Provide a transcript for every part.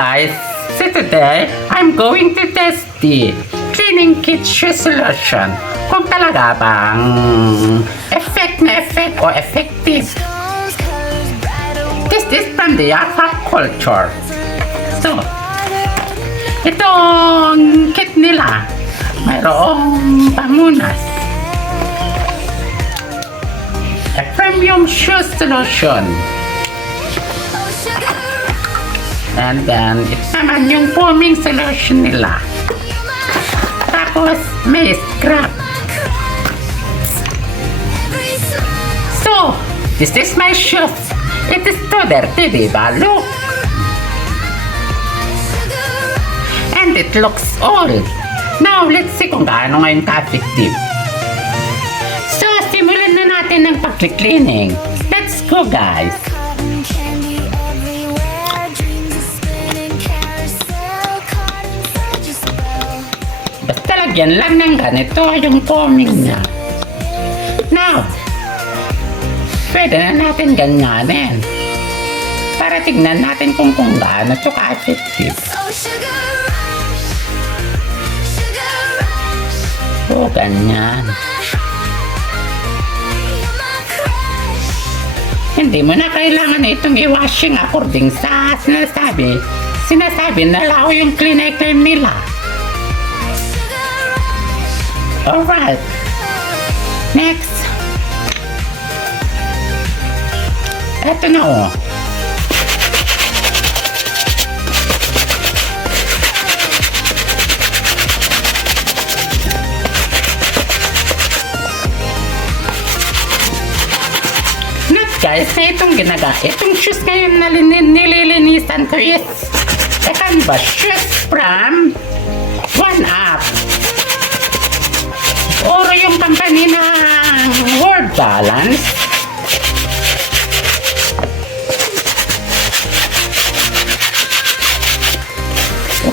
guys, so today I'm going to test the cleaning kit shoe solution kung talaga bang effect o effective. This is from the Alpha Culture. So, itong kit nila mayroong pamunas, a premium shoe solution. And then, ito naman yung foaming solution nila. Tapos, may scrap. So, this is my shoes. It is too dirty, diba? Look. And it looks old. Now, let's see kung gaano ngayon ka-effective. So, simulan na natin ng pag-cleaning. Let's go, guys. Basta lagyan lang ng ganito yung foaming niya. Now, pwede na natin ganyanin para tignan natin kung gaano ito ka-effective. O, ganyan. Hindi mo na kailangan itong i-washing according sa sinasabi na lao yung clean nila. Alright. Next. Eto na o. Guys, na itong itong shoes ngayon na nililinisan ko is a canvas shoes from 1UP or yung company ng World Balance.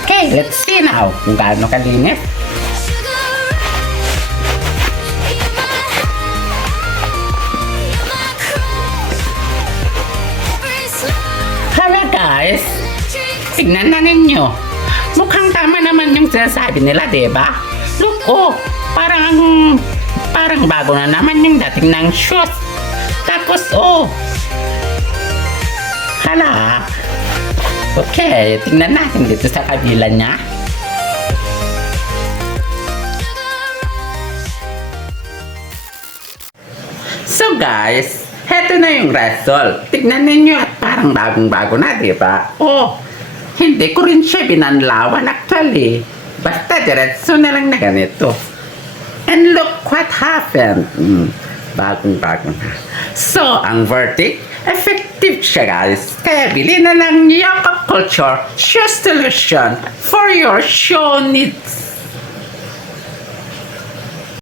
Okay, let's see now kung gaano kalinis. Guys, tignan na ninyo. Mukhang tama naman yung sinasabi nila, diba? Look, oh, parang bago na naman yung dating ng shoes. Tapos, oh, hala. Okay, tignan natin dito sa kabila niya. So guys, heto na yung result. Tignan ninyo at parang bagong-bago na, diba? Oh, hindi ko rin siya binanlawan actually. Basta diretso na lang na ganito. And look what happened. Bagong-bago na. So, ang verdict, effective siya guys. Kaya bili na lang Alpha Culture Shoe Solution for your shoe needs.